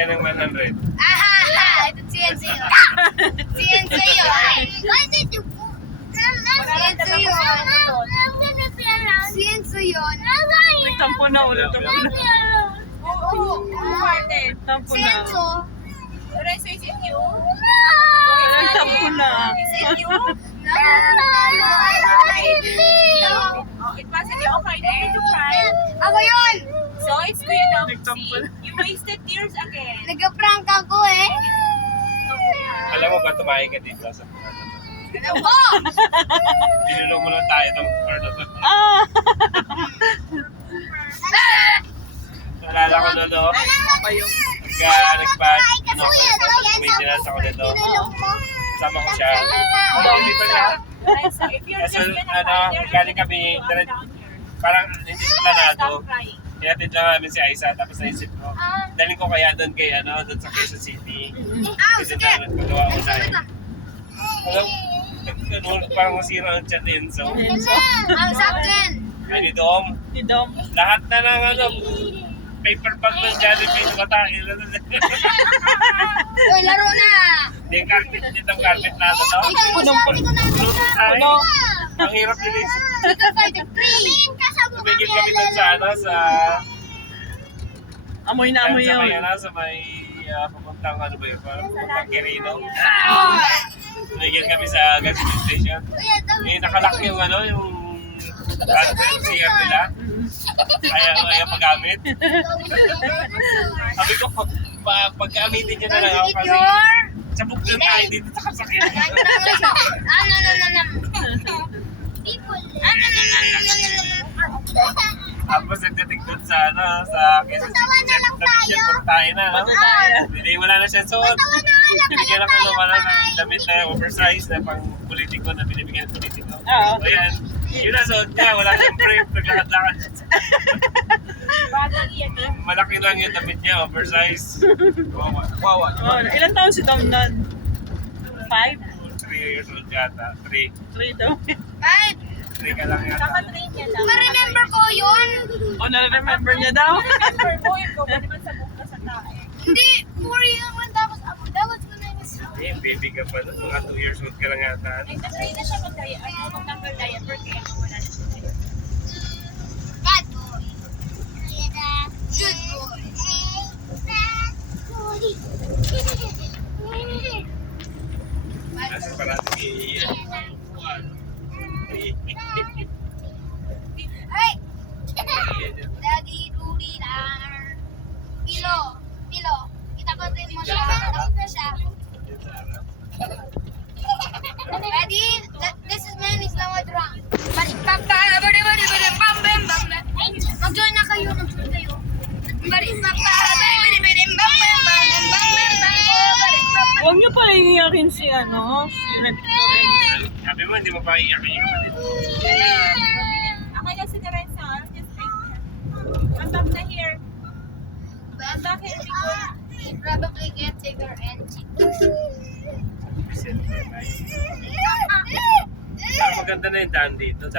bigyan ng 100. Ito CNC yun. CNC yun. Why did you put? CNC yun. CNC yun. Nagtampo na ulit. Tampo na. Tampo na. CNC. Lorenzo, is it you? Nagtampo na. Is it you? Oh, it wasn't you. Okay, then did you cry? Ako yun. So, it's Kuya Nagtampo na. Dopsy. You wasted tears again. Nagka-prank ako eh. Alam mo ba, tumahay ka dito sa part na to? Ano po? Tinulong mo lang tayo itong part na to. Ah! Naalala ko na, no? Pa yung... Maintenance ako nito. Kasama ko siya. Hindi pa siya. Lorenzo, if you're Kasi, just gonna cry, there galing you kami, go. I'm down here. parang hindi ko planado. Stop crying. Hinatid lang namin si Aiza, tapos naisip ko, daling ko kaya doon kay, doon sa Quezon City. Kasi namin pagawa ko na yun. Alam, parang masira ang chat din, so. Ang sakin. Ay, ni Dom, Si Dom. lahat na ng paper bag ng Jollibee na matakin. Uy, laro na. Hindi yung carpet, itong carpet na ito, no? Punong-puno. Puno. Ang hirap nilis. Kasama Tumigil kami doon sa, sa Amoy na amoy sa may, yun. sa may, papuntang, ano ba yun, parang papuntang Quirino. Tumigil kami sa gas station. Nakalak yung, yung CR nila. Ayaw magamit. Sabi ko, pagkamitin niya na lang ako kasi sabog na tayo dito sa kasakit. Tapos nagdating doon sa, sa Quezon City. Damit siya, puro tayo na, no? Hindi, wala na siya suot. Binigyan ako ng damit na oversize na pang politiko na binibigyan ng politiko. Oo. So yan, yun na suot niya, wala siyang brief, naglakad-lakad. Batang iyan eh. Malaki lang yung damit niya, oversize. Wow. Oh, ilan taon si Dom nun? 5? 3 years old yata. 3 daw. 3 ka lang yata. Kakatrain niya lang. Ma-remember ko yun. O, na-remember niya daw. Remember mo yun ko, di man sa buka sa tae. Hindi, 4 years man tapos ako. Dapat ko na yun. Baby ka pa doon, mga 2 years old ka lang yata. Nagtatrain na siya mag-number diaper kaya wala na siya. Bad boy. Good boy. Nasa parati iiyan. Hey! Daddy, Rudy, Pilo. Kita ko din mo siya. Takot na siya. Daddy, this is man Islam Drum. Mag-join na kayo. Huwag niyo pa iiyakin si si Red Florence. Sabi mo, hindi mo pa iiyakin yung kapatid. Okay lang si Lorenzo, just take him. Come back na here. Come back here, because Probably get bigger and Pero maganda na yung daan dito.